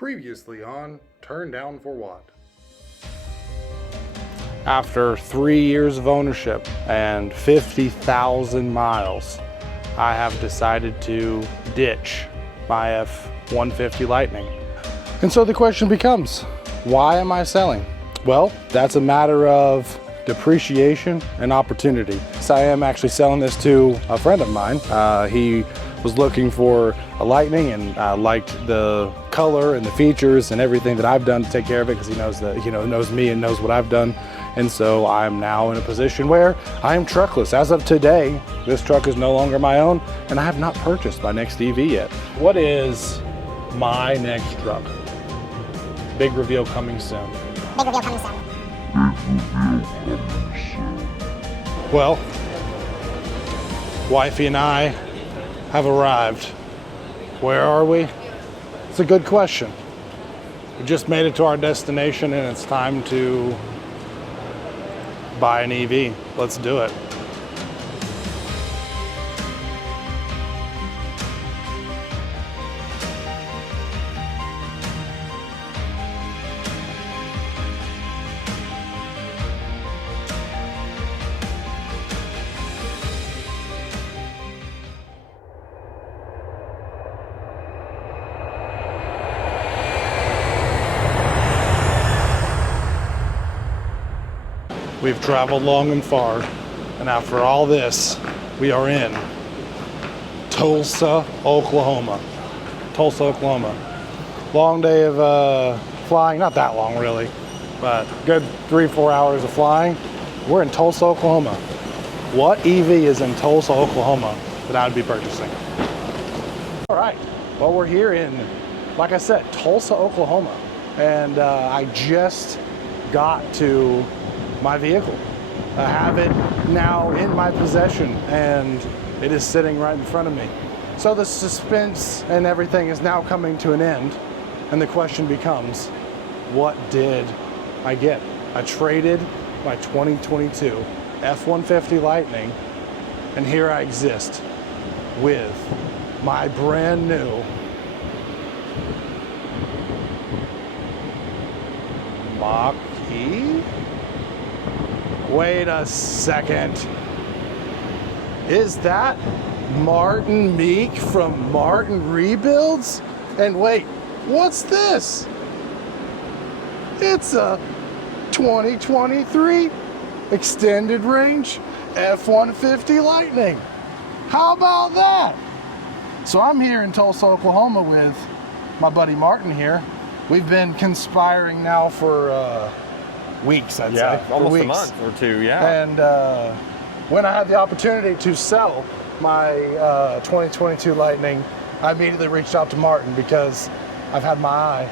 Previously on Turn Down for What? After 3 years of ownership and 50,000 miles, I have decided to ditch my F-150 Lightning. And so the question becomes, why am I selling? Well, that's a matter of depreciation and opportunity. So I am actually selling this to a friend of mine. He was looking for a Lightning and liked the color and the features and everything that I've done to take care of it, because he knows that, knows me and knows what I've done. And so I'm now in a position where I am truckless. As of today, this truck is no longer my own, and I have not purchased my next EV yet. What is my next truck? Big reveal coming soon. Big reveal coming soon. Well, wifey and I have arrived. Where are we? It's a good question. We just made it to our destination and it's time to buy an EV. Let's do it. We've traveled long and far, and after all this, we are in Tulsa, Oklahoma. Tulsa, Oklahoma. Long day of flying, not that long really, but good 3-4 hours of flying. We're in Tulsa, Oklahoma. What EV is in Tulsa, Oklahoma that I would be purchasing? All right, well, we're here in, like I said, Tulsa, Oklahoma, and I just got to my vehicle. I have it now in my possession and it is sitting right in front of me. So the suspense and everything is now coming to an end, and the question becomes, what did I get? I traded my 2022 F-150 Lightning, and here I exist with my brand new Mach-E? Wait a second. Is that Martin Meek from Martin Rebuilds? And wait, what's this? It's a 2023 extended range F-150 Lightning. How about that? So I'm here in Tulsa, Oklahoma with my buddy Martin here. We've been conspiring now for weeks, I'd say. Almost weeks. a month or two, yeah. And when I had the opportunity to sell my 2022 Lightning, I immediately reached out to Martin because I've had my eye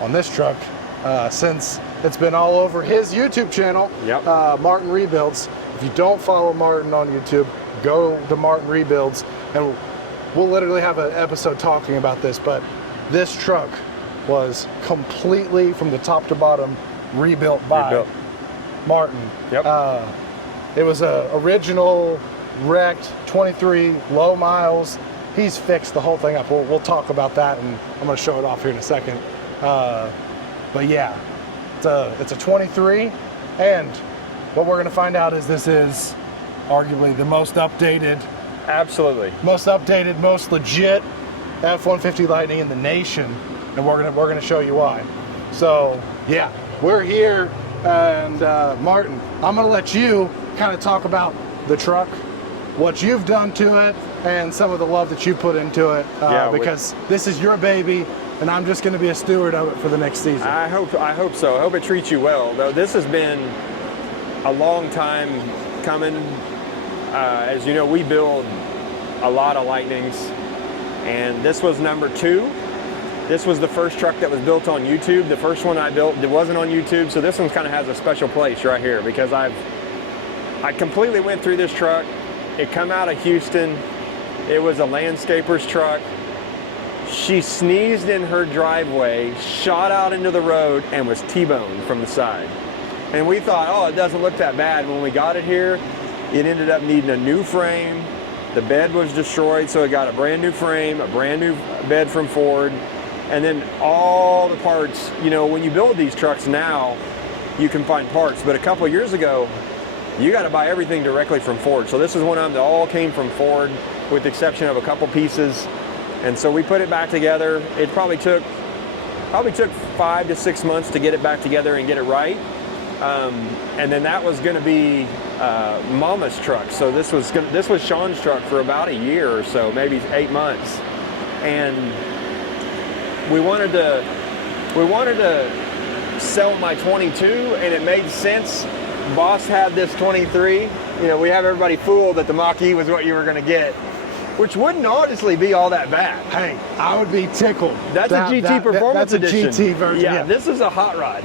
on this truck since it's been all over his YouTube channel, Martin Rebuilds. If you don't follow Martin on YouTube, go to Martin Rebuilds, and we'll literally have an episode talking about this, but this truck was completely from the top to bottom rebuilt by Martin. It was a original wrecked 23 low miles. He's fixed the whole thing up. We'll talk about that, and I'm going to show it off here in a second. But yeah, it's a 23, and what we're going to find out is this is arguably the most updated, most legit F-150 Lightning in the nation, and we're gonna show you why. So yeah, we're here, and Martin, I'm gonna let you kind of talk about the truck, what you've done to it, and some of the love that you put into it, because this is your baby, and I'm just gonna be a steward of it for the next season. I hope so. I hope it treats you well. Though this has been a long time coming. As you know, we build a lot of Lightnings, and this was number 2. This was the first truck that was built on YouTube. The first one I built, it wasn't on YouTube, so this one kind of has a special place right here because I completely went through this truck. It come out of Houston. It was a landscaper's truck. She sneezed in her driveway, shot out into the road, and was T-boned from the side. And we thought, oh, it doesn't look that bad. When we got it here, it ended up needing a new frame. The bed was destroyed, so it got a brand new frame, a brand new bed from Ford. And then all the parts, you know, when you build these trucks now, you can find parts. But a couple of years ago, you got to buy everything directly from Ford. So this is one of them that all came from Ford, with the exception of a couple pieces. And so we put it back together. It probably took 5 to 6 months to get it back together and get it right. And then that was going to be Mama's truck. So this was Sean's truck for about a year or so, maybe 8 months. And we wanted to sell my 22, and it made sense. Boss had this 23. You know, we have everybody fooled that the Mach-E was what you were going to get, which wouldn't honestly be all that bad. Hey, I would be tickled. That's a GT Performance Edition. That's a GT version. Yeah, this is a hot rod.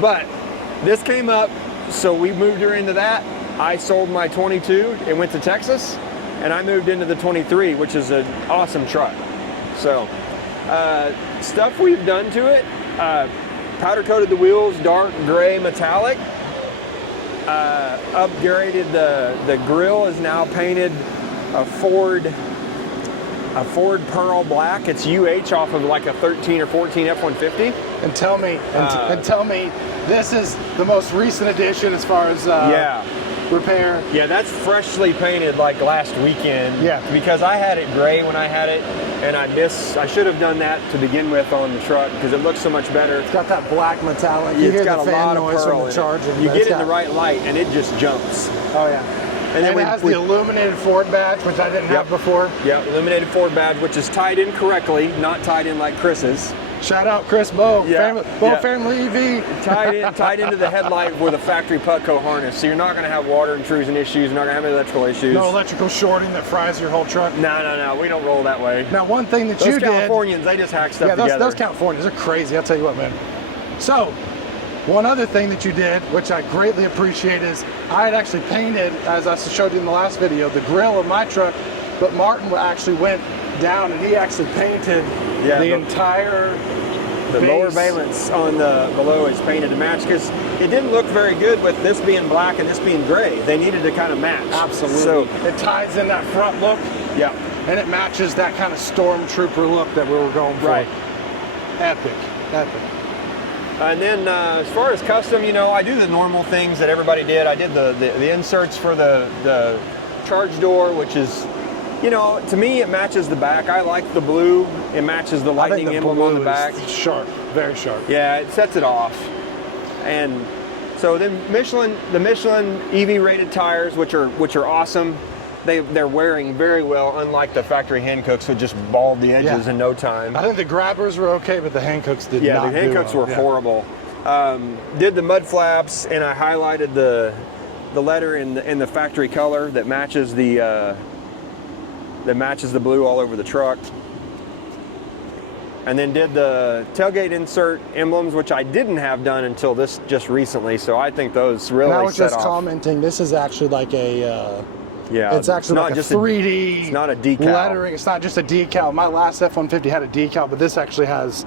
But this came up, so we moved her into that. I sold my 22 and went to Texas, and I moved into the 23, which is an awesome truck. So, stuff we've done to it, powder coated the wheels, dark gray metallic. Upgraded the grill is now painted a Ford Pearl Black. It's UH off of like a 13 or 14 F-150. And tell me, this is the most recent edition as far as repair. Yeah, that's freshly painted like last weekend. Yeah. Because I had it gray when I had it, and I should have done that to begin with on the truck because it looks so much better. It's got that black metallic. It's got a lot of pearl from the charger. You get in the right light and it just jumps. Oh yeah. And then it has the illuminated Ford badge, which I didn't have before. Yeah, illuminated Ford badge, which is tied in correctly, not tied in like Chris's. Shout out Chris Bow, Family EV. Tied into the headlight with a factory Putco harness, so you're not going to have water intrusion issues, you're not going to have any electrical issues. No electrical shorting that fries your whole truck. No, we don't roll that way. Now, one thing that those Californians, they just hack stuff together. Yeah, those Californians are crazy, I'll tell you what, man. So, one other thing that you did, which I greatly appreciate, is I had actually painted, as I showed you in the last video, the grill of my truck, but Martin actually went down and he actually painted the entire base. Lower valence on the below is painted to match because it didn't look very good with this being black and this being gray. They needed to kind of match. Absolutely. So it ties in that front look. Yeah. And it matches that kind of stormtrooper look that we were going for. Right. Epic. And then as far as custom, you know, I do the normal things that everybody did. I did the inserts for the charge door, which is, you know, to me it matches the back. I like the blue. It matches the lightning emblem on the back. Sharp, very sharp. Yeah, it sets it off. And so then the Michelin EV rated tires, which are awesome. They're wearing very well, unlike the factory Hancooks, which just balled the edges in no time. I think the grabbers were okay, but the Hancooks did not. Yeah, the Hancooks were horrible. Did the mud flaps, and I highlighted the letter in the factory color that matches the blue all over the truck. And then did the tailgate insert emblems, which I didn't have done until this just recently. So I think those really set off. And I was just commenting. This is actually like a. It's actually like a 3D it's not a decal. Lettering. It's not just a decal. My last F-150 had a decal, but this actually has,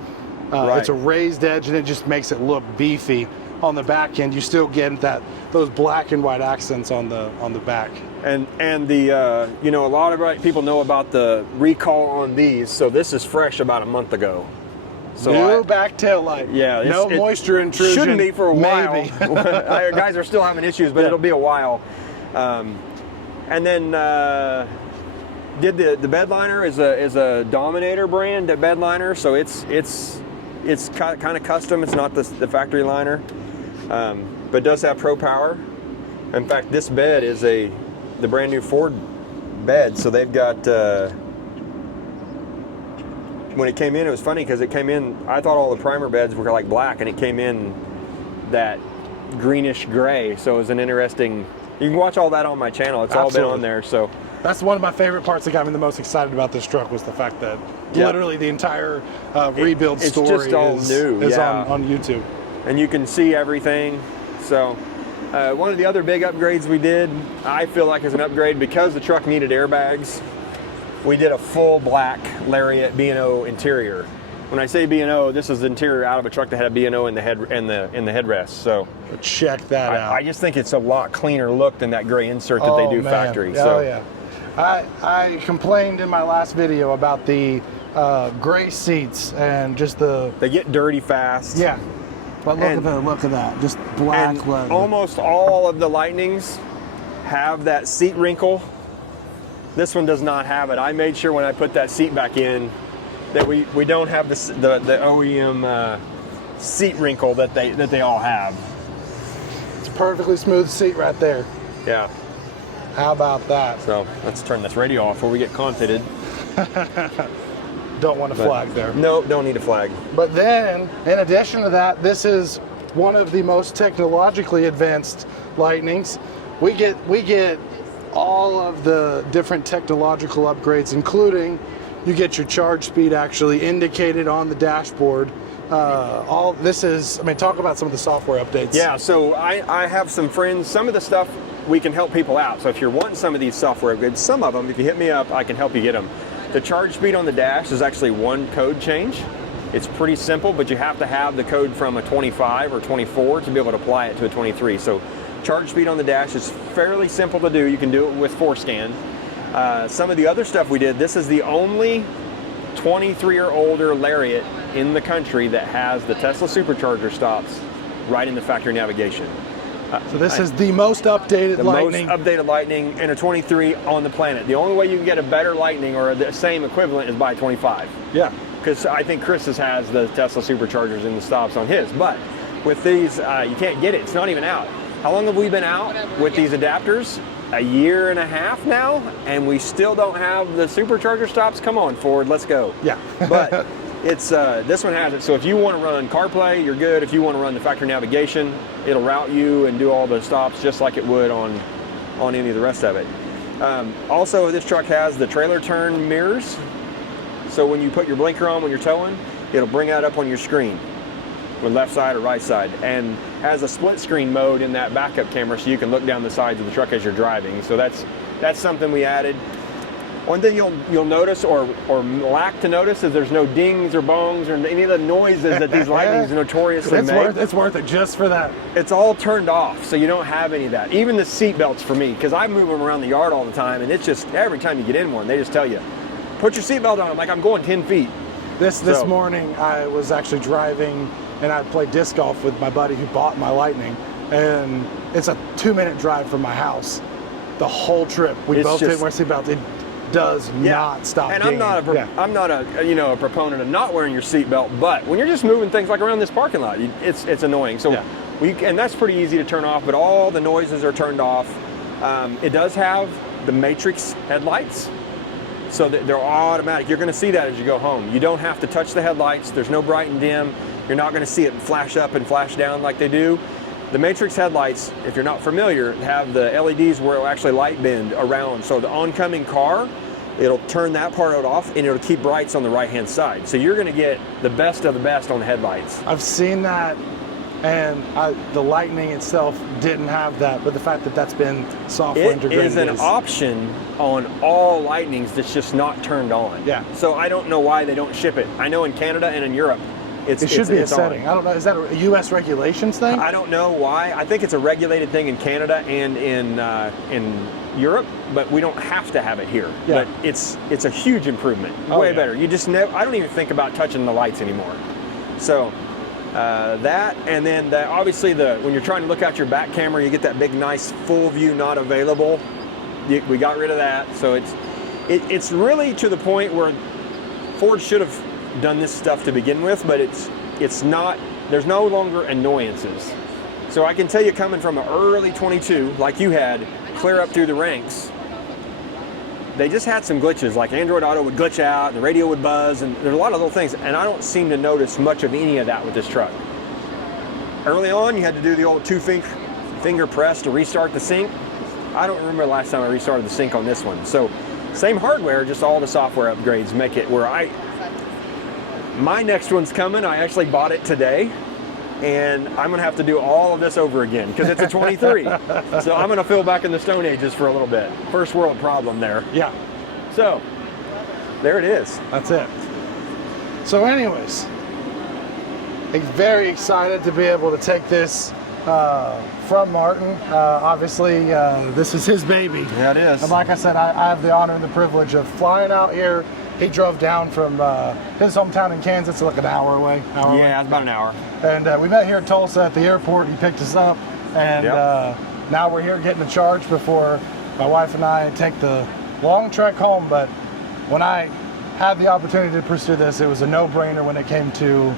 it's a raised edge, and it just makes it look beefy on the back end. You still get those black and white accents on the back. And the, you know, a lot of people know about the recall on these, so this is fresh about a month ago. So new back tail light. Yeah. No moisture intrusion. Shouldn't be for a while. Maybe. Guys are still having issues, but it'll be a while. And then did the bed liner is a Dominator brand bed liner, so it's kind of custom. It's not the factory liner, but it does have Pro Power. In fact, this bed is the brand new Ford bed. So they've got when it came in, it was funny because it came in. I thought all the primer beds were like black, and it came in that greenish gray. So it was an interesting. You can watch all that on my channel. It's all been on there. So that's one of my favorite parts that got me the most excited about this truck was the fact that literally the entire rebuild story just all new. Is on YouTube. And you can see everything. So one of the other big upgrades we did, I feel like is an upgrade because the truck needed airbags. We did a full black Lariat B&O interior. When I say B&O, this is the interior out of a truck that had a B&O in the headrest. So check that out. I just think it's a lot cleaner look than that gray insert that they do factory. Oh yeah. I complained in my last video about the gray seats, and just the They get dirty fast. yeah. But And- look at that, just black And leather. almost all of the Lightnings have that seat wrinkle. This one does not have it. I made sure when I put that seat back in that we don't have the OEM seat wrinkle that they all have. It's a perfectly smooth seat right there. Yeah. How about that? So let's turn this radio off before we get contented. Don't want a flag there. No, don't need a flag. But then, in addition to that, this is one of the most technologically advanced Lightnings. We get all of the different technological upgrades, including you get your charge speed actually indicated on the dashboard. All this is, I mean, talk about some of the software updates. Yeah, so I have some friends. Some of the stuff we can help people out. So if you're wanting some of these software upgrades, some of them, if you hit me up, I can help you get them. The charge speed on the dash is actually one code change. It's pretty simple, but you have to have the code from a 25 or 24 to be able to apply it to a 23. So charge speed on the dash is fairly simple to do. You can do it with 4Scan. Some of the other stuff we did, this is the only 23 or older Lariat in the country that has the Tesla supercharger stops right in the factory navigation. So this is the most updated Lightning. Most updated Lightning and a 23 on the planet. The only way you can get a better Lightning or the same equivalent is by a 25. Yeah. Because I think Chris's has the Tesla superchargers in the stops on his. But with these, you can't get it. It's not even out. How long have we been out with these adapters? A year and a half now, and we still don't have the supercharger stops. Come on, Ford, let's go. Yeah. But it's this one has it. So if you want to run CarPlay, you're good. If you want to run the factory navigation, it'll route you and do all the stops just like it would on any of the rest of it. Also, this truck has the trailer turn mirrors. So when you put your blinker on when you're towing, it'll bring that up on your screen with left side or right side, and has a split screen mode in that backup camera so you can look down the sides of the truck as you're driving. So that's something we added. One thing you'll notice or lack to notice is there's no dings or bongs or any of the noises that these Lightnings notoriously make. It's worth it just for that. It's all turned off, so you don't have any of that. Even the seat belts for me, because I move them around the yard all the time, and it's just every time you get in one, they just tell you, put your seat belt on. I'm like, I'm going 10 feet. This morning I was actually driving, and I played disc golf with my buddy who bought my Lightning, and it's a 2-minute drive from my house. The whole trip, we both didn't wear seatbelts. It does not stop. And dinging. I'm not a proponent of not wearing your seatbelt, but when you're just moving things like around this parking lot, it's annoying. So and that's pretty easy to turn off. But all the noises are turned off. It does have the Matrix headlights, so that they're automatic. You're going to see that as you go home. You don't have to touch the headlights. There's no bright and dim. You're not going to see it flash up and flash down like they do. The Matrix headlights, if you're not familiar, have the LEDs where it'll actually light bend around. So the oncoming car, it'll turn that part off and it'll keep brights on the right-hand side. So you're going to get the best of the best on the headlights. I've seen that, and the Lightning itself didn't have that, but the fact that that's been software integrated is an option on all Lightnings that's just not turned on. Yeah. So I don't know why they don't ship it. I know in Canada and in Europe, it should be a setting. On. I don't know. Is that a U.S. regulations thing? I don't know why. I think it's a regulated thing in Canada and in Europe, but we don't have to have it here. Yeah. But it's a huge improvement. Way better. You just I don't even think about touching the lights anymore. So that, and then obviously when you're trying to look out your back camera, you get that big nice full view not available. We got rid of that. So it's really to the point where Ford should have done this stuff to begin with, but it's not, there's no longer annoyances. So I can tell you, coming from an early 22 like you had, clear up through the ranks, they just had some glitches, like Android Auto would glitch out and the radio would buzz, and there's a lot of little things, and I don't seem to notice much of any of that with this truck. Early on, you had to do the old finger press to restart the sync. I don't remember the last time I restarted the sync on this one. So same hardware, just all the software upgrades make it where my next one's coming. I actually bought it today, and I'm gonna have to do all of this over again because it's a 23. So I'm gonna feel back in the Stone Ages for a little bit. First world problem there. Yeah. So there it is. That's it. So anyways, I'm very excited to be able to take this from Martin. Obviously, this is his baby. Yeah, it is. And like I said, I have the honor and the privilege of flying out here He drove down from his hometown in Kansas, like an hour away. Yeah, it's about an hour. And we met here at Tulsa at the airport. He picked us up, and now we're here getting a charge before my wife and I take the long trek home. But when I had the opportunity to pursue this, it was a no-brainer when it came to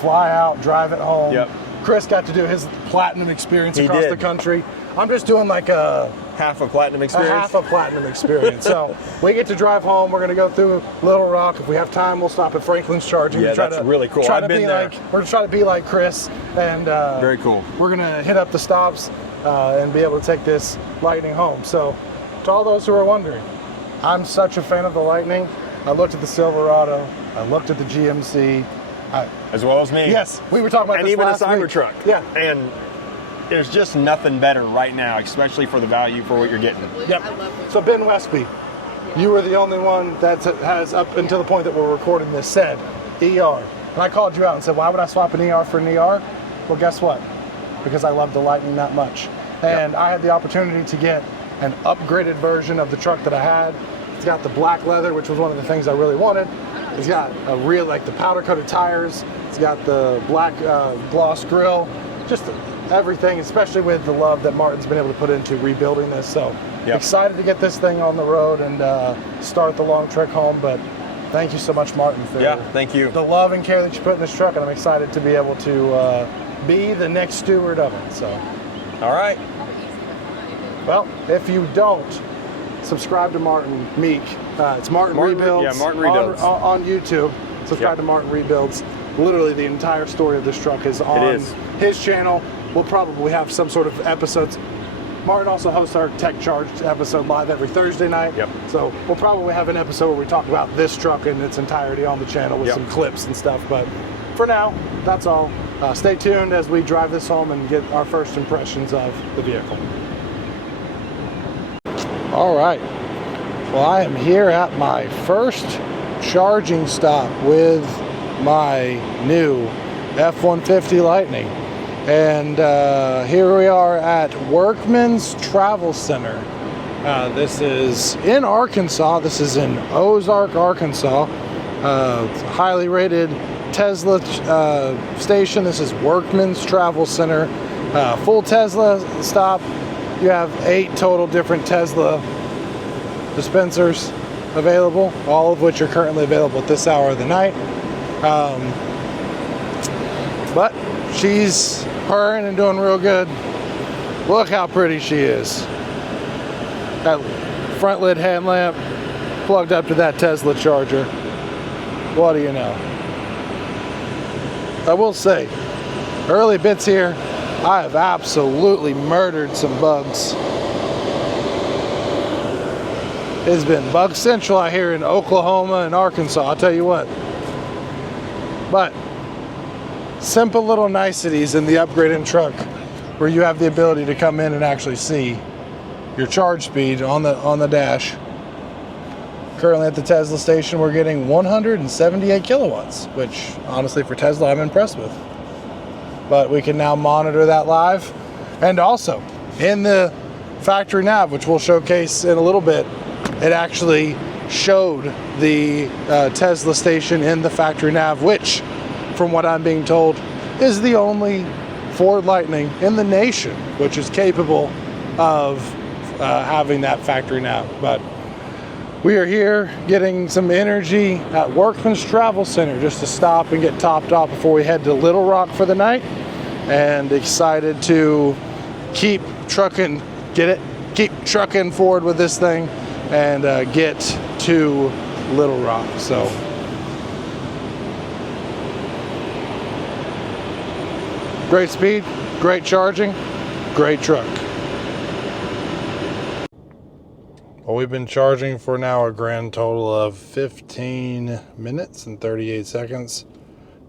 fly out, drive it home. Yep. Chris got to do his platinum experience He across did. the country. I'm just doing like a Half a platinum experience. half a platinum experience. So we get to drive home. We're going to go through Little Rock. If we have time, we'll stop at Franklin's Charging. Yeah, that's really cool. I've been there. We're going to try to be like Chris. And Very cool. We're going to hit up the stops and be able to take this Lightning home. So to all those who are wondering, I'm such a fan of the Lightning. I looked at the Silverado. I looked at the GMC. As well as me. Yes, we were talking about and this even a last week. Cybertruck. Yeah. And there's just nothing better right now, especially for the value for what you're getting. Yep. So Ben Westby, you were the only one that has, up until the point that we're recording this, said ER. And I called you out and said, why would I swap an ER for an ER? Well, guess what? Because I love the Lightning that much. And I had the opportunity to get an upgraded version of the truck that I had. It's got the black leather, which was one of the things I really wanted. It's got a real, like the powder coated tires. It's got the black gloss grille. Just everything, especially with the love that Martin's been able to put into rebuilding this. So excited to get this thing on the road and start the long trek home. But thank you so much, Martin, for thank you. the love and care that you put in this truck. And I'm excited to be able to be the next steward of it. So, all right. Well, if you don't subscribe to Martin Meek, it's Martin Rebuilds. Yeah, Martin Rebuilds on YouTube. Subscribe to Martin Rebuilds. Literally, the entire story of this truck is on his channel. We'll probably have some sort of episodes. Martin also hosts our Tech Charged episode live every Thursday night. Yep. So we'll probably have an episode where we talk about this truck in its entirety on the channel with some clips and stuff. But for now, that's all. Stay tuned as we drive this home and get our first impressions of the vehicle. All right. Well, I am here at my first charging stop with my new F-150 Lightning. And here we are at Workman's Travel Center. This is in Arkansas. This is in Ozark, Arkansas. Highly rated Tesla station. This is Workman's Travel Center. Full Tesla stop. You have 8 total different Tesla dispensers available, all of which are currently available at this hour of the night. But she's purring and doing real good. Look how pretty she is. That front lid headlamp plugged up to that Tesla charger. What do you know? I will say, early bits here, I have absolutely murdered some bugs. It's been bug central out here in Oklahoma and Arkansas, I'll tell you what. But simple little niceties in the upgraded truck where you have the ability to come in and actually see your charge speed on the dash. Currently at the Tesla station, we're getting 178 kilowatts, which honestly for Tesla, I'm impressed with. But we can now monitor that live. And also in the factory nav, which we'll showcase in a little bit, it actually showed the Tesla station in the factory nav, which from what I'm being told is the only Ford Lightning in the nation which is capable of having that factory nav. But we are here getting some energy at Workman's Travel Center just to stop and get topped off before we head to Little Rock for the night, and excited to keep trucking forward with this thing and get to Little Rock. So great speed, great charging, great truck. Well, we've been charging for now a grand total of 15 minutes and 38 seconds.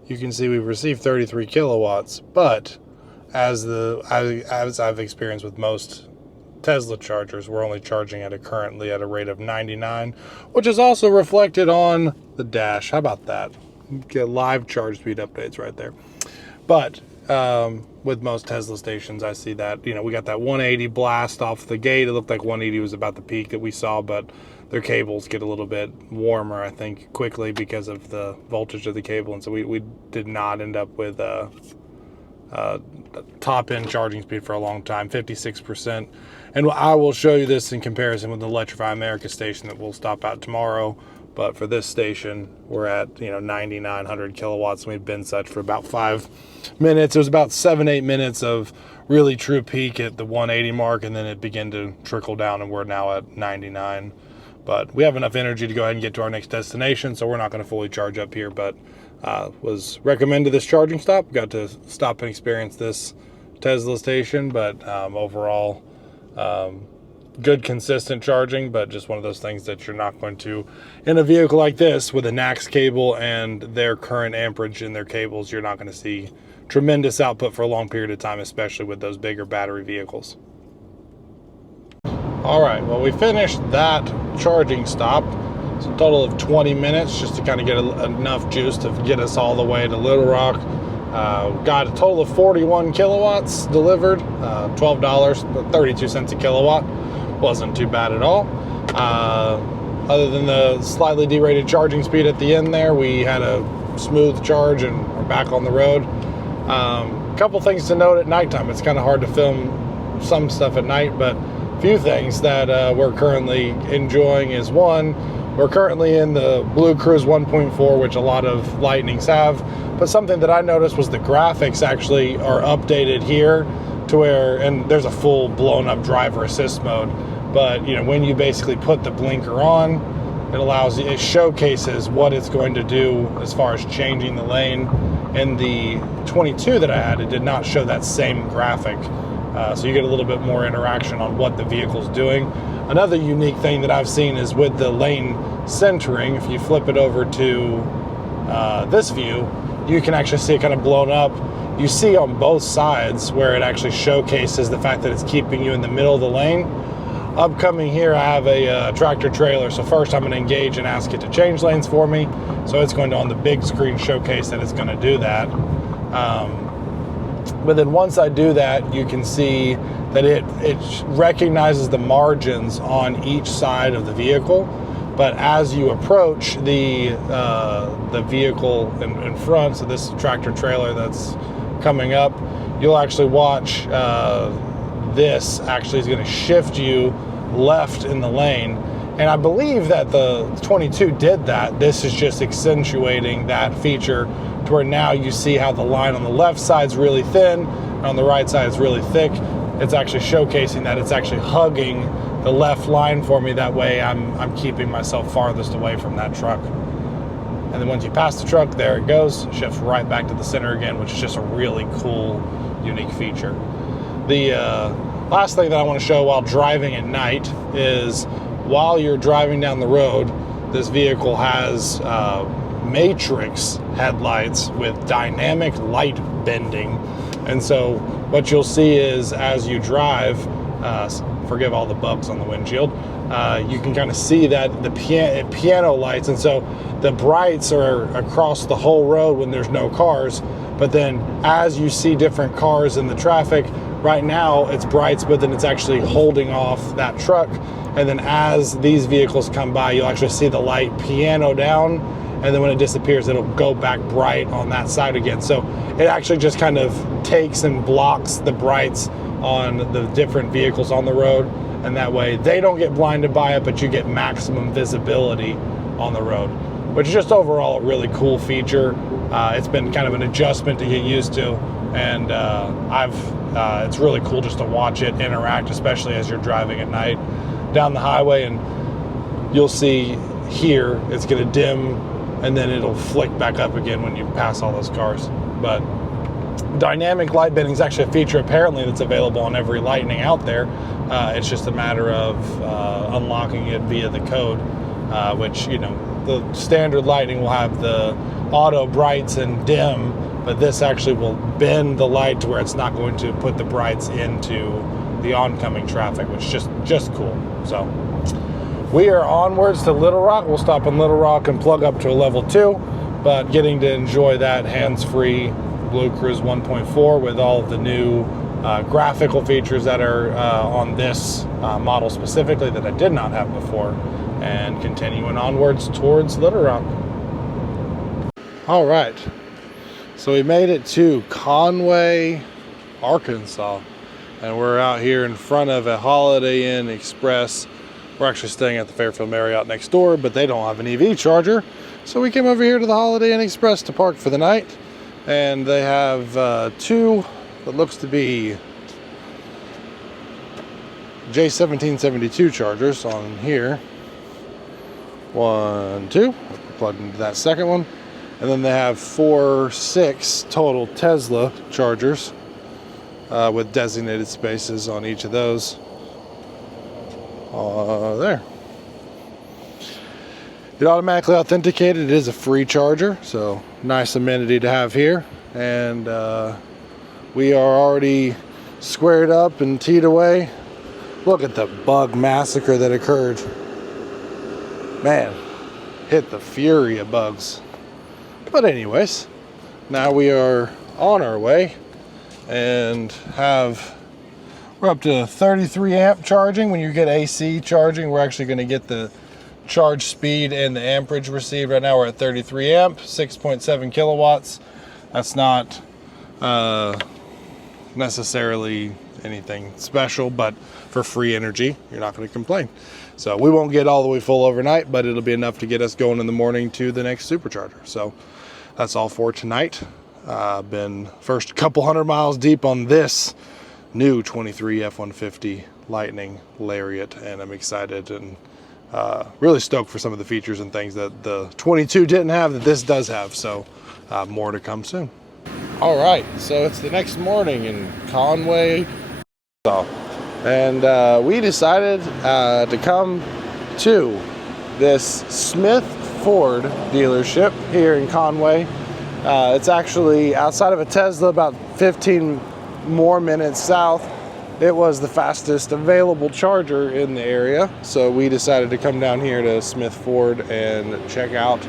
You can see we've received 33 kilowatts, but as I've experienced with most Tesla chargers, we're only charging currently at a rate of 99, which is also reflected on the dash. How about that? Get live charge speed updates right there. But with most Tesla stations, I see that, we got that 180 blast off the gate. It looked like 180 was about the peak that we saw, but their cables get a little bit warmer, I think, quickly because of the voltage of the cable. And so we did not end up with top-end charging speed for a long time, 56%. And I will show you this in comparison with the Electrify America station that we'll stop at tomorrow. But for this station, we're at 9,900 kilowatts, and we've been such for about 5 minutes. It was about 7-8 minutes of really true peak at the 180 mark, and then it began to trickle down, and we're now at 99. But we have enough energy to go ahead and get to our next destination, so we're not going to fully charge up here. But was recommended this charging stop. Got to stop and experience this Tesla station, but overall, good consistent charging, but just one of those things that you're not going to, in a vehicle like this with a NACS cable and their current amperage in their cables, you're not going to see tremendous output for a long period of time, especially with those bigger battery vehicles. All right, well, we finished that charging stop. It's a total of 20 minutes just to kind of get enough juice to get us all the way to Little Rock. Got a total of 41 kilowatts delivered, $12, 32 cents a kilowatt. Wasn't too bad at all. Other than the slightly derated charging speed at the end there, we had a smooth charge and we're back on the road. A couple things to note at nighttime. It's kind of hard to film some stuff at night, but a few things that we're currently enjoying is, one, we're currently in the Blue Cruise 1.4, which a lot of Lightnings have, but something that I noticed was the graphics actually are updated here to where, and there's a full blown up driver assist mode, but when you basically put the blinker on, it showcases what it's going to do as far as changing the lane. In the 22 that I had, it did not show that same graphic, so you get a little bit more interaction on what the vehicle's doing. Another unique thing that I've seen is with the lane centering. If you flip it over to this view, you can actually see it kind of blown up. You see on both sides where it actually showcases the fact that it's keeping you in the middle of the lane. Upcoming here, I have a tractor trailer, so first I'm going to engage and ask it to change lanes for me. So it's going to, on the big screen, showcase that it's going to do that. But then once I do that, you can see that it recognizes the margins on each side of the vehicle. But as you approach the vehicle in front, so this tractor trailer that's coming up, you'll actually watch this actually is going to shift you left in the lane. And I believe that the 22 did that. This is just accentuating that feature to where now you see how the line on the left side is really thin and on the right side is really thick. It's actually showcasing that it's actually hugging the left line for me. That way I'm keeping myself farthest away from that truck. And then once you pass the truck, there it goes, shifts right back to the center again, which is just a really cool, unique feature. The last thing that I want to show while driving at night is, while you're driving down the road, this vehicle has matrix headlights with dynamic light bending. And so what you'll see is, as you drive, forgive all the bugs on the windshield, you can kind of see that the piano lights, and so the brights are across the whole road when there's no cars. But then as you see different cars in the traffic, right now it's brights, but then it's actually holding off that truck. And then as these vehicles come by, you'll actually see the light piano down, and then when it disappears, it'll go back bright on that side again. So it actually just kind of takes and blocks the brights on the different vehicles on the road, and that way they don't get blinded by it, but you get maximum visibility on the road, which is just overall a really cool feature. It's been kind of an adjustment to get used to, and it's really cool just to watch it interact, especially as you're driving at night down the highway. And you'll see here it's going to dim and then it'll flick back up again when you pass all those cars. But dynamic light bending is actually a feature apparently that's available on every Lightning out there. It's just a matter of unlocking it via the code, which, the standard Lightning will have the auto brights and dim, but this actually will bend the light to where it's not going to put the brights into the oncoming traffic, which is just cool. So we are onwards to Little Rock. We'll stop in Little Rock and plug up to a level 2, but getting to enjoy that hands-free Blue Cruise 1.4 with all of the new graphical features that are on this model specifically that I did not have before, and continuing onwards towards Little Rock. All right, so we made it to Conway, Arkansas, and we're out here in front of a Holiday Inn Express. We're actually staying at the Fairfield Marriott next door, but they don't have an EV charger, so we came over here to the Holiday Inn Express to park for the night. And they have two, that looks to be J1772 chargers on here. 1, 2, plugged into that second one. And then they have 6 total Tesla chargers with designated spaces on each of those. There. It automatically authenticated. It is a free charger, so nice amenity to have here. And we are already squared up and teed away. Look at the bug massacre that occurred. Man, hit the fury of bugs. But anyways, now we are on our way and we're up to 33 amp charging. When you get AC charging, we're actually going to get the charge speed and the amperage received. Right now we're at 33 amp, 6.7 kilowatts. That's not necessarily anything special, but for free energy, you're not going to complain. So we won't get all the way full overnight, but it'll be enough to get us going in the morning to the next supercharger. So that's all for tonight. Been first couple 100 miles deep on this new 23 F-150 Lightning Lariat, and I'm excited and really stoked for some of the features and things that the 22 didn't have that this does have. So more to come soon. All right, so it's the next morning in Conway, and we decided to come to this Smith Ford dealership here in Conway. It's actually outside of a Tesla, about 15 more minutes south. It was the fastest available charger in the area, so we decided to come down here to Smith Ford and check out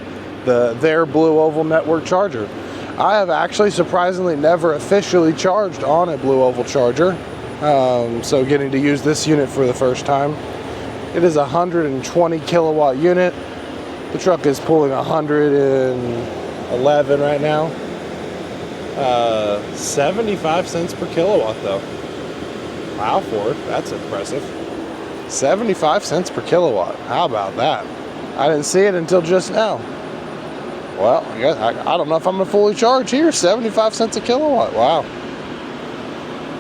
their Blue Oval Network charger. I have actually surprisingly never officially charged on a Blue Oval charger, so getting to use this unit for the first time. It is a 120 kilowatt unit. The truck is pulling 111 right now. 75 cents per kilowatt though. Wow, Ford, that's impressive. 75 cents per kilowatt. How about that? I didn't see it until just now. Well, I don't know if I'm gonna fully charge here. 75 cents a kilowatt. Wow.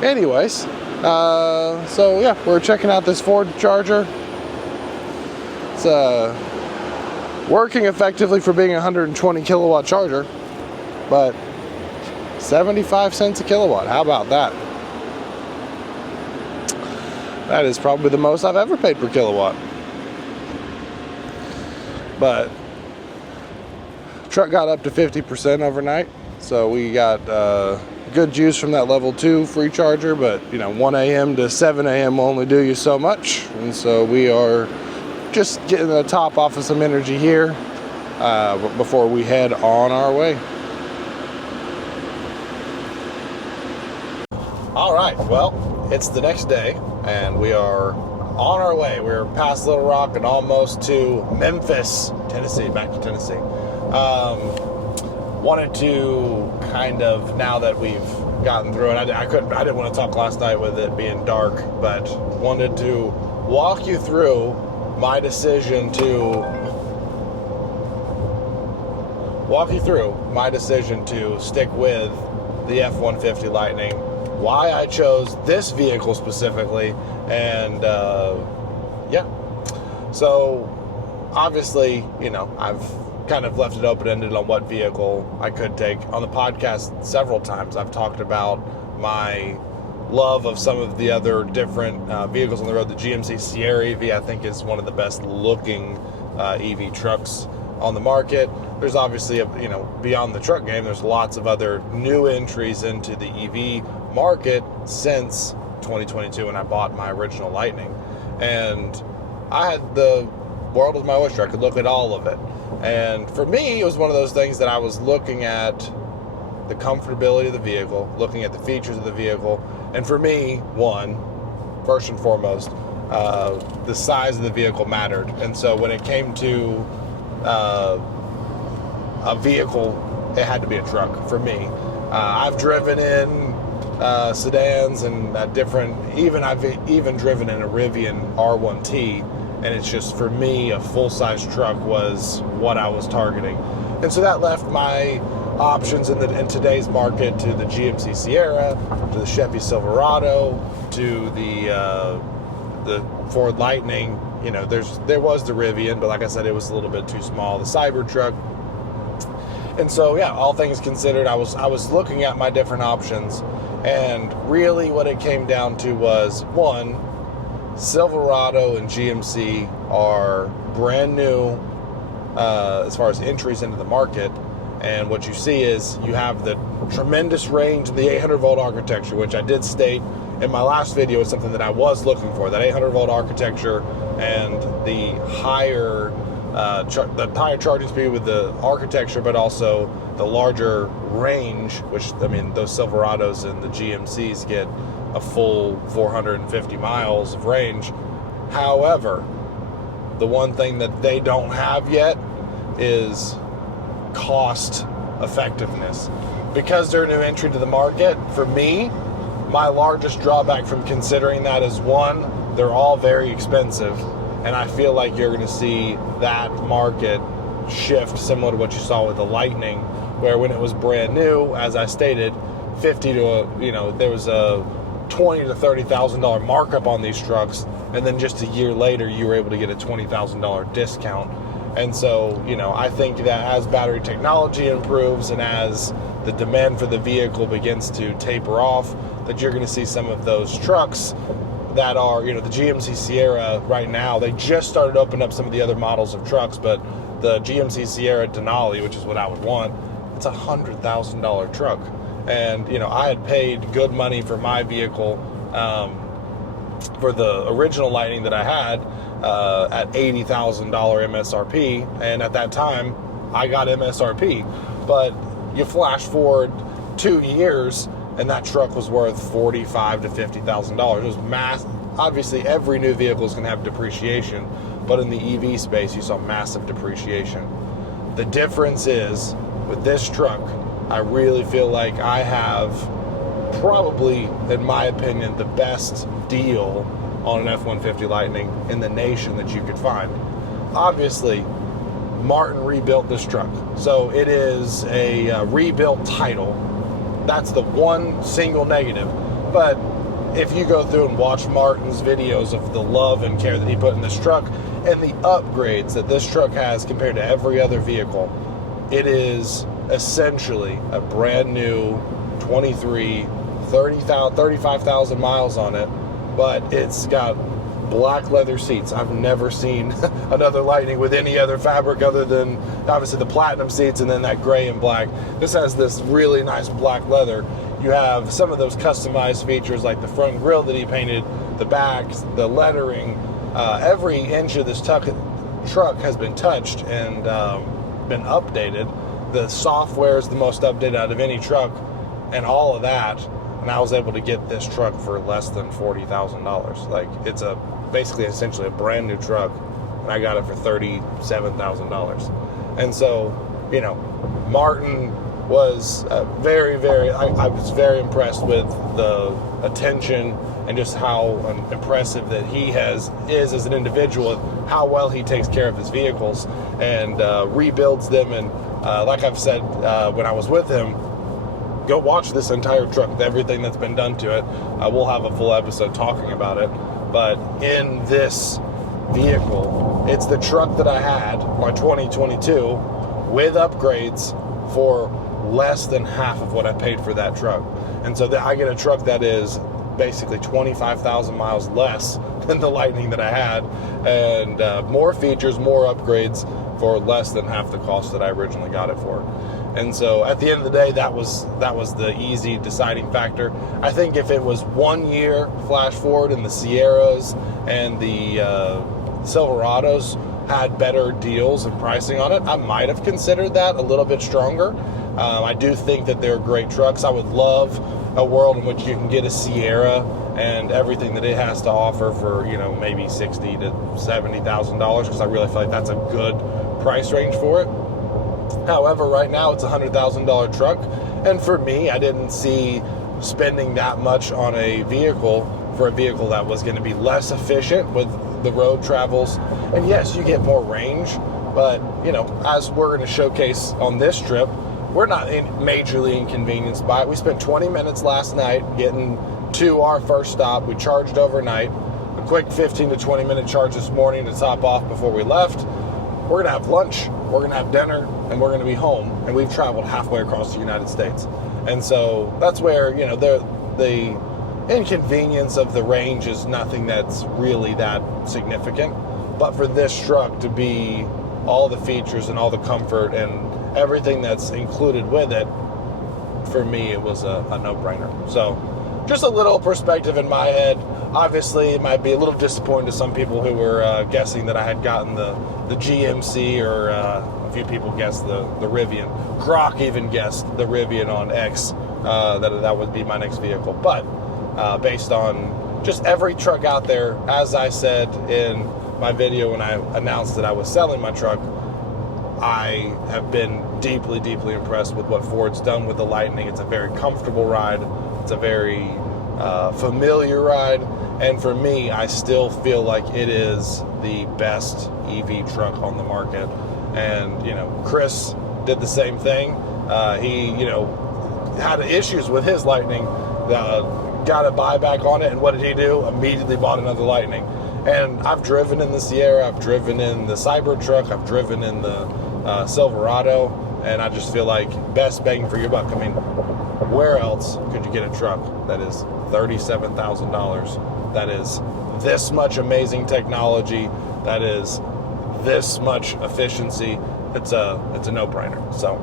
Anyways, so yeah, we're checking out this Ford charger. It's working effectively for being a 120 kilowatt charger, but 75 cents a kilowatt. How about that? That is probably the most I've ever paid per kilowatt. But truck got up to 50% overnight, so we got good juice from that level 2 free charger. But you know, 1 a.m. to 7 a.m. will only do you so much, and so we are just getting the top off of some energy here before we head on our way. All right, well, it's the next day and we are on our way. We're past Little Rock and almost to Memphis, Tennessee, back to Tennessee. Wanted to kind of, now that we've gotten through it, I didn't want to talk last night with it being dark, but wanted to walk you through my decision to stick with the F-150 Lightning, why I chose this vehicle specifically, and yeah. So obviously, you know, I've kind of left it open-ended on what vehicle I could take. On the podcast several times I've talked about my love of some of the other different vehicles on the road. The GMC Sierra EV I think is one of the best looking EV trucks on the market. There's obviously, you know, beyond the truck game, there's lots of other new entries into the EV market since 2022 when I bought my original Lightning. And I had the world as my oyster. I could look at all of it. And for me, it was one of those things that I was looking at the comfortability of the vehicle, looking at the features of the vehicle, and for me, first and foremost, the size of the vehicle mattered. And so when it came to a vehicle, it had to be a truck for me. I've driven in sedans and I've even driven in a Rivian R1T, and it's just, for me, a full-size truck was what I was targeting. And so that left my options in today's market to the GMC Sierra, to the Chevy Silverado, to the Ford Lightning. You know, there was the Rivian, but like I said, it was a little bit too small. The Cybertruck. And so, yeah, all things considered, I was looking at my different options, and really what it came down to was, one, Silverado and GMC are brand new as far as entries into the market, and what you see is you have the tremendous range in the 800-volt architecture, which I did state in my last video is something that I was looking for, that 800-volt architecture and the higher charging speed with the architecture, but also the larger range, which, I mean, those Silverados and the GMCs get a full 450 miles of range. However, the one thing that they don't have yet is cost effectiveness. Because they're a new entry to the market, for me, my largest drawback from considering that is, one, they're all very expensive. And I feel like you're going to see that market shift similar to what you saw with the Lightning, where when it was brand new, as I stated, there was a $20,000 to $30,000 markup on these trucks, and then just a year later, you were able to get a $20,000 discount. And so, I think that as battery technology improves and as the demand for the vehicle begins to taper off, that you're going to see some of those trucks that are, the GMC Sierra right now, they just started opening up some of the other models of trucks, but the GMC Sierra Denali, which is what I would want, it's a $100,000 truck. And, I had paid good money for my vehicle, for the original Lightning that I had, at $80,000 MSRP. And at that time, I got MSRP. But you flash forward 2 years, and that truck was worth $45,000 to $50,000. It was massive. Obviously, every new vehicle is going to have depreciation, but in the EV space, you saw massive depreciation. The difference is, with this truck, I really feel like I have probably, in my opinion, the best deal on an F-150 Lightning in the nation that you could find. Obviously, Martin rebuilt this truck, so it is a rebuilt title. That's the one single negative. But if you go through and watch Martin's videos of the love and care that he put in this truck and the upgrades that this truck has compared to every other vehicle, it is essentially a brand new 35,000 miles on it, but it's got black leather seats. I've never seen another Lightning with any other fabric other than obviously the platinum seats and then that gray and black. This has this really nice black leather. You have some of those customized features like the front grille that he painted, the back, the lettering. Every inch of this truck has been touched and been updated. The software is the most updated out of any truck and all of that. And I was able to get this truck for less than $40,000. Like, it's basically essentially a brand new truck, and I got it for $37,000. And so, Martin was I was very impressed with the attention and just how impressive that he is as an individual, how well he takes care of his vehicles and rebuilds them. And like I've said when I was with him, go watch this entire truck, everything that's been done to it. We'll have a full episode talking about it. But in this vehicle, it's the truck that I had, my 2022, with upgrades for less than half of what I paid for that truck. And so I get a truck that is basically 25,000 miles less than the Lightning that I had, and more features, more upgrades for less than half the cost that I originally got it for. And so at the end of the day, that was the easy deciding factor. I think if it was 1 year flash forward and the Sierras and the Silverados had better deals and pricing on it, I might have considered that a little bit stronger. I do think that they're great trucks. I would love a world in which you can get a Sierra and everything that it has to offer for, you know, maybe $60,000 to $70,000, because I really feel like that's a good price range for it. However, right now it's a $100,000 truck, and for me, I didn't see spending that much on a vehicle for a vehicle that was going to be less efficient with the road travels. And yes, you get more range, but, you know, as we're going to showcase on this trip, we're not majorly inconvenienced by it. We spent 20 minutes last night getting to our first stop. We charged overnight. A quick 15 to 20 minute charge this morning to top off before we left. We're going to have lunch, we're going to have dinner, and we're going to be home. And we've traveled halfway across the United States. And so that's where, you know, the inconvenience of the range is nothing that's really that significant. But for this truck to be all the features and all the comfort and everything that's included with it, for me, it was a no-brainer. So just a little perspective in my head. Obviously, it might be a little disappointing to some people who were guessing that I had gotten the GMC, or a few people guessed the Rivian. Grok even guessed the Rivian on X, that would be my next vehicle. But based on just every truck out there, as I said in my video when I announced that I was selling my truck, I have been deeply, deeply impressed with what Ford's done with the Lightning. It's a very comfortable ride. It's a very familiar ride. And for me, I still feel like it is the best EV truck on the market. And, you know, Chris did the same thing. He, you know, had issues with his Lightning, got a buyback on it. And what did he do? Immediately bought another Lightning. And I've driven in the Sierra, I've driven in the Cybertruck, I've driven in the Silverado, and I just feel like best bang for your buck. I mean, where else could you get a truck that is $37,000, that is this much amazing technology, that is this much efficiency? It's a no-brainer. So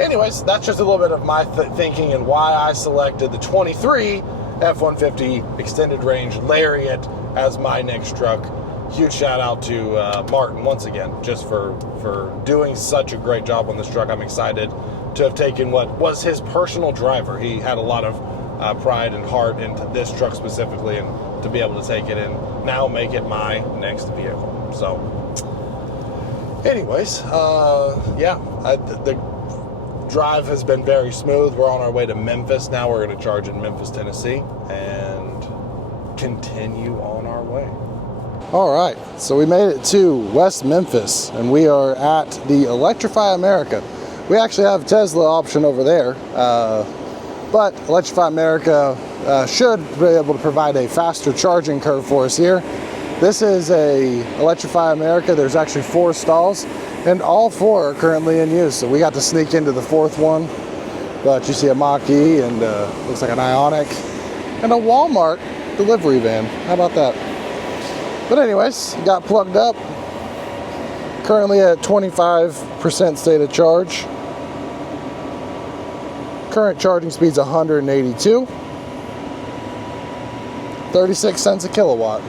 anyways, that's just a little bit of my thinking and why I selected the 23 F-150 extended range Lariat as my next truck. Huge shout out to Martin once again, just for doing such a great job on this truck. I'm excited to have taken what was his personal driver. He had a lot of pride and heart into this truck specifically, and to be able to take it and now make it my next vehicle. So anyways, the drive has been very smooth. We're on our way to Memphis now. We're going to charge in Memphis, Tennessee, and continue on our way. All right, so we made it to West Memphis, and we are at the Electrify America. We actually have a Tesla option over there, but Electrify America should be able to provide a faster charging curve for us here. This is a Electrify America. There's actually 4 stalls, and all 4 are currently in use. So we got to sneak into the 4th one, but you see a Mach-E and looks like an Ioniq and a Walmart delivery van. How about that? But anyways, got plugged up. Currently at 25% state of charge. Current charging speed's 182. 36 cents a kilowatt.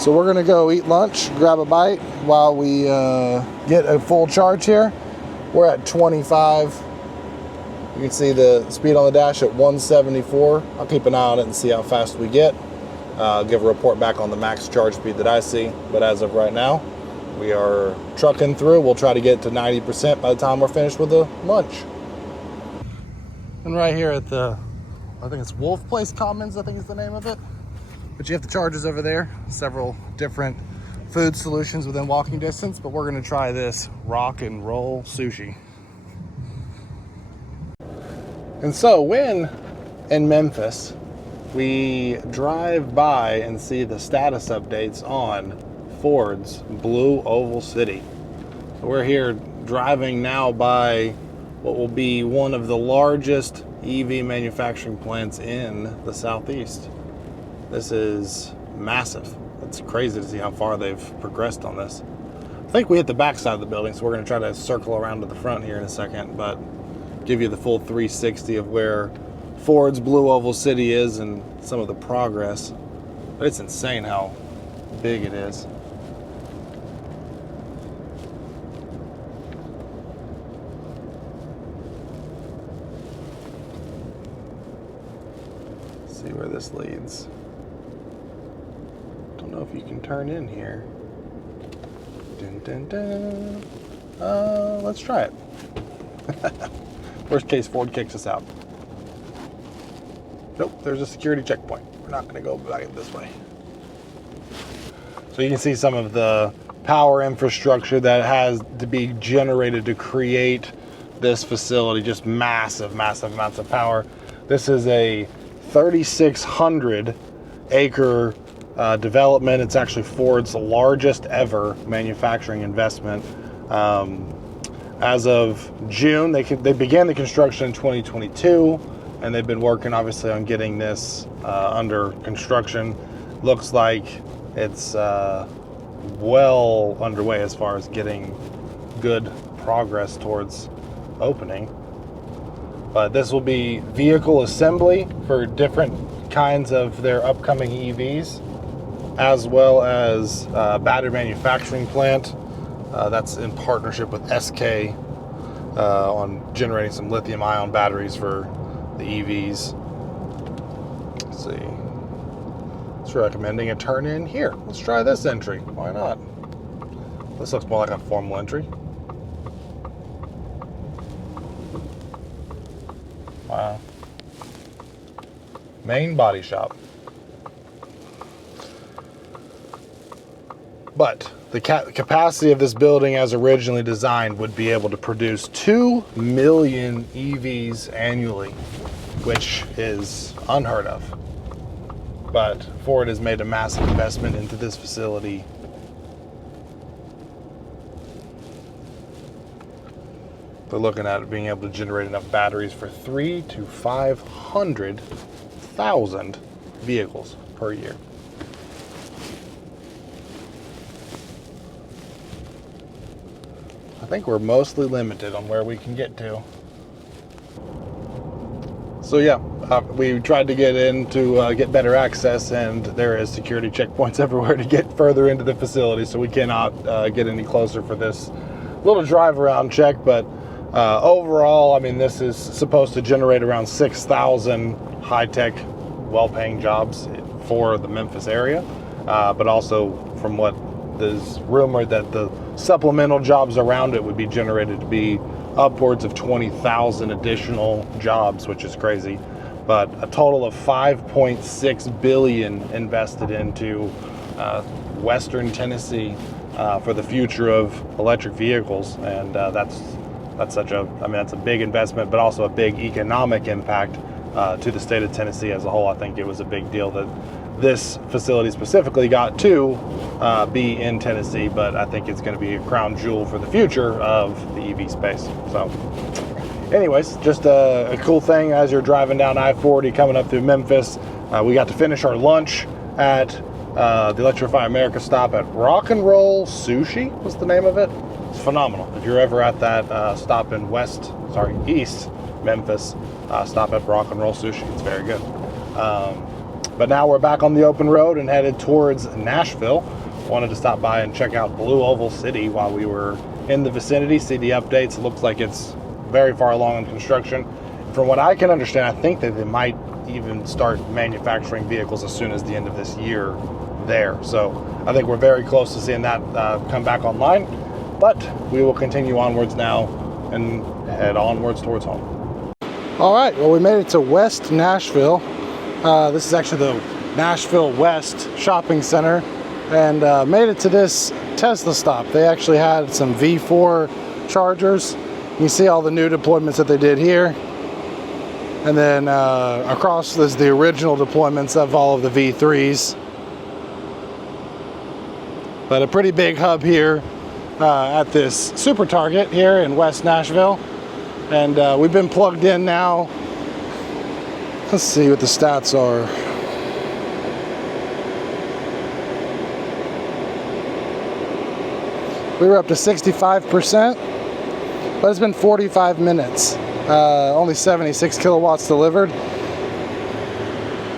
So we're gonna go eat lunch, grab a bite while we get a full charge here. We're at 25. You can see the speed on the dash at 174. I'll keep an eye on it and see how fast we get. I'll give a report back on the max charge speed that I see. But as of right now, we are trucking through. We'll try to get to 90% by the time we're finished with the lunch. And right here at the, I think it's Wolf Place Commons, I think is the name of it. But you have the charges over there. Several different food solutions within walking distance. But we're going to try this rock and roll sushi. And so when in Memphis, we drive by and see the status updates on Ford's Blue Oval City. So we're here driving now by what will be one of the largest EV manufacturing plants in the Southeast. This is massive. It's crazy to see how far they've progressed on this. I think we hit the back side of the building, so we're going to try to circle around to the front here in a second, but give you the full 360 of where Ford's Blue Oval City is and some of the progress. But it's insane how big it is. see where this leads. Don't know if you can turn in here. Dun, dun, dun. Let's try it. Worst case, Ford kicks us out. Nope, there's a security checkpoint. We're not going to go back this way. So you can see some of the power infrastructure that has to be generated to create this facility. Just massive, massive amounts of power. This is a 3,600 acre development. It's actually Ford's largest ever manufacturing investment. As of June, they began the construction in 2022, and they've been working obviously on getting this under construction. Looks like it's well underway as far as getting good progress towards opening. But this will be vehicle assembly for different kinds of their upcoming EVs, as well as battery manufacturing plant. That's in partnership with SK on generating some lithium-ion batteries for the EVs. Let's see. It's recommending a turn in here. Let's try this entry. Why not? This looks more like a formal entry. Wow. Main body shop. But the capacity of this building as originally designed would be able to produce 2 million EVs annually, which is unheard of. But Ford has made a massive investment into this facility. They're looking at it being able to generate enough batteries for 300,000 to 500,000 vehicles per year. I think we're mostly limited on where we can get to. So yeah, we tried to get in to get better access, and there is security checkpoints everywhere to get further into the facility, so we cannot get any closer for this little drive around check. But overall, I mean, this is supposed to generate around 6,000 high-tech, well-paying jobs for the Memphis area, but also from what is rumored that the supplemental jobs around it would be generated to be upwards of 20,000 additional jobs, which is crazy. But a total of $5.6 billion invested into Western Tennessee for the future of electric vehicles, and that's such a, I mean, that's a big investment, but also a big economic impact to the state of Tennessee as a whole. I think it was a big deal that this facility specifically got to be in Tennessee, but I think it's going to be a crown jewel for the future of the EV space. So anyways, just a cool thing as you're driving down I-40 coming up through Memphis. We got to finish our lunch at the Electrify America stop at Rock and Roll Sushi was the name of it. It's phenomenal. If you're ever at that stop in East Memphis, stop at Rock and Roll Sushi. It's very good. But now we're back on the open road and headed towards Nashville. Wanted to stop by and check out Blue Oval City while we were in the vicinity, see the updates. It looks like it's very far along in construction. From what I can understand, I think that they might even start manufacturing vehicles as soon as the end of this year there. So I think we're very close to seeing that come back online. But we will continue onwards now and head onwards towards home. All right, well, we made it to West Nashville. This is actually the Nashville West Shopping Center, and made it to this Tesla stop. They actually had some V4 chargers. You can see all the new deployments that they did here. And then across is the original deployments of all of the V3s. But a pretty big hub here at this Super Target here in West Nashville. And we've been plugged in now. Let's see what the stats are. We were up to 65%, but it's been 45 minutes. Only 76 kilowatts delivered.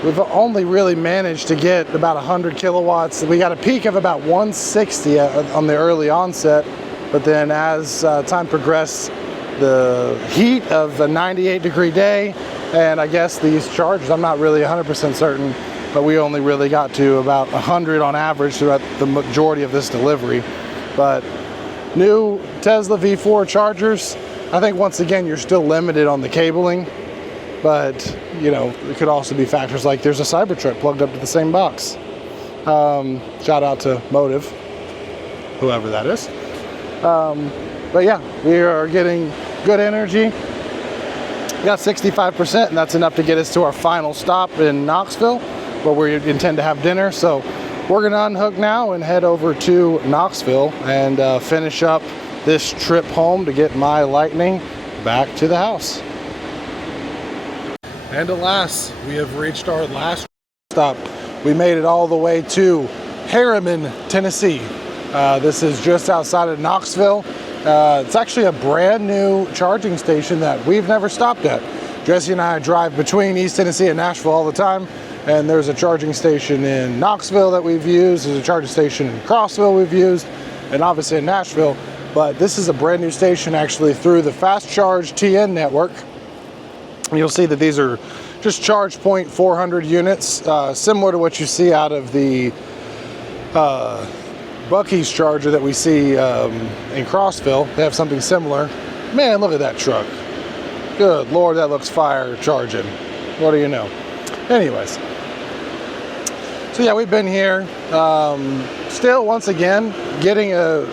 We've only really managed to get about 100 kilowatts. We got a peak of about 160 on the early onset, but then as time progressed, the heat of a 98-degree day And I guess these chargers, I'm not really 100% certain, but we only really got to about 100 on average throughout the majority of this delivery. But new Tesla V4 chargers, I think once again you're still limited on the cabling, but you know, it could also be factors like there's a Cybertruck plugged up to the same box. Shout out to Motive, whoever that is. But yeah, we are getting good energy. We got 65%, and that's enough to get us to our final stop in Knoxville, where we intend to have dinner. So we're gonna unhook now and head over to Knoxville and finish up this trip home to get my Lightning back to the house. And alas, we have reached our last stop. We made it all the way to Harriman, Tennessee. This is just outside of Knoxville. It's actually a brand new charging station that we've never stopped at. Jesse and I drive between East Tennessee and Nashville all the time, and there's a charging station in Knoxville that we've used, there's a charging station in Crossville we've used, and obviously in Nashville. But this is a brand new station actually through the Fast Charge TN network. And you'll see that these are just charge point 400 units, similar to what you see out of the Buc-ee's charger that we see in Crossville. They have something similar. Man, look at that truck. Good Lord, that looks fire charging. What do you know? Anyways. So yeah, we've been here. Still, once again, getting a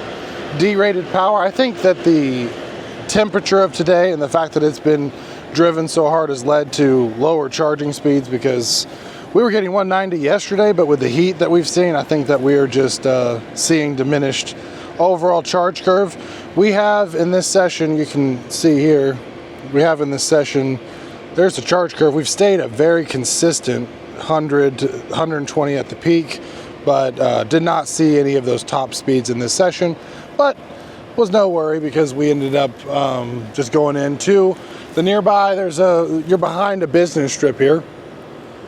D-rated power. I think that the temperature of today and the fact that it's been driven so hard has led to lower charging speeds, because we were getting 190 yesterday, but with the heat that we've seen, I think that we are just seeing diminished overall charge curve. We have in this session, you can see here, we have in this session, there's the charge curve. We've stayed a very consistent 100 to 120 at the peak, but did not see any of those top speeds in this session. But was no worry, because we ended up just going into the nearby. You're behind a business strip here.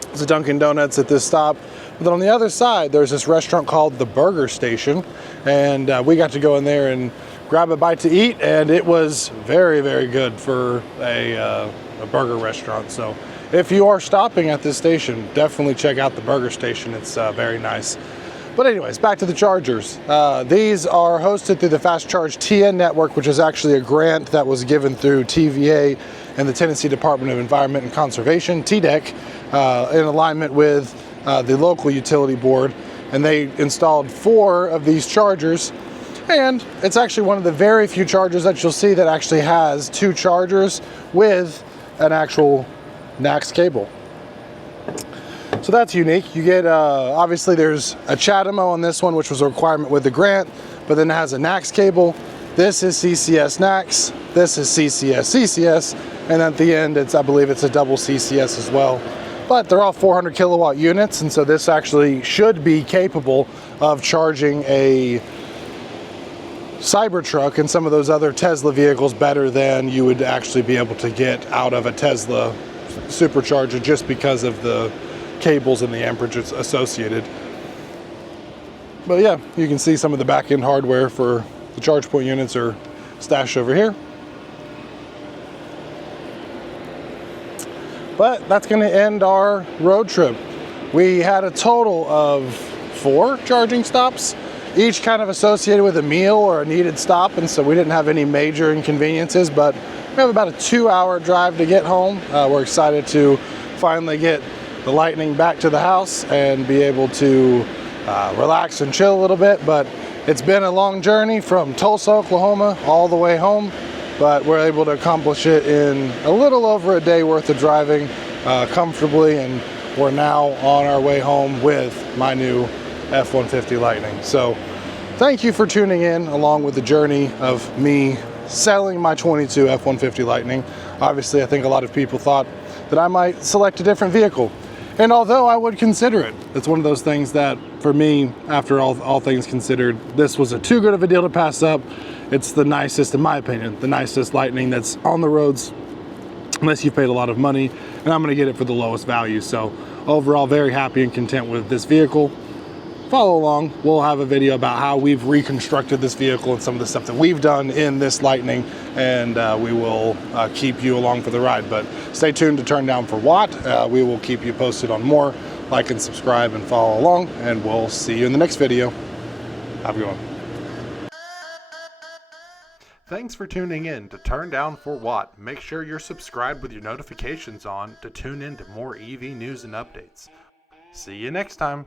There's a Dunkin' Donuts at this stop. But then on the other side, there's this restaurant called the Burger Station, and we got to go in there and grab a bite to eat, and it was very, very good for a burger restaurant. So if you are stopping at this station, definitely check out the Burger Station. It's very nice. But anyways, back to the chargers. These are hosted through the Fast Charge TN network, which is actually a grant that was given through TVA and the Tennessee Department of Environment and Conservation, TDEC, in alignment with the local utility board. And they installed 4 of these chargers. And it's actually one of the very few chargers that you'll see that actually has 2 chargers with an actual NACS cable. So that's unique. You get, obviously there's a CHAdeMO on this one, which was a requirement with the grant, but then it has a NACS cable. This is CCS NACS, this is CCS CCS, and at the end, I believe it's a double CCS as well. But they're all 400 kilowatt units, and so this actually should be capable of charging a Cybertruck and some of those other Tesla vehicles better than you would actually be able to get out of a Tesla supercharger, just because of the cables and the amperage associated. But yeah, you can see some of the back end hardware for the charge point units are stashed over here. But that's going to end our road trip. We had a total of 4 charging stops, each kind of associated with a meal or a needed stop, and so we didn't have any major inconveniences. But we have about a 2-hour drive to get home. We're excited to finally get the Lightning back to the house and be able to relax and chill a little bit. But it's been a long journey from Tulsa, Oklahoma all the way home, but we're able to accomplish it in a little over a day worth of driving comfortably, and we're now on our way home with my new F-150 Lightning. So thank you for tuning in along with the journey of me selling my 22 F-150 Lightning. Obviously, I think a lot of people thought that I might select a different vehicle. And although I would consider it, it's one of those things that for me, after all things considered, this was too good of a deal to pass up. It's the nicest, in my opinion, the nicest Lightning that's on the roads, unless you've paid a lot of money, and I'm gonna get it for the lowest value. So overall, very happy and content with this vehicle. follow along. We'll have a video about how we've reconstructed this vehicle and some of the stuff that we've done in this Lightning, and we will keep you along for the ride. But stay tuned to Turn Down for What. We will keep you posted on more. Like and subscribe and follow along, and we'll see you in the next video. Have a good one. Thanks for tuning in to Turn Down for What. Make sure you're subscribed with your notifications on to tune in to more EV news and updates. See you next time.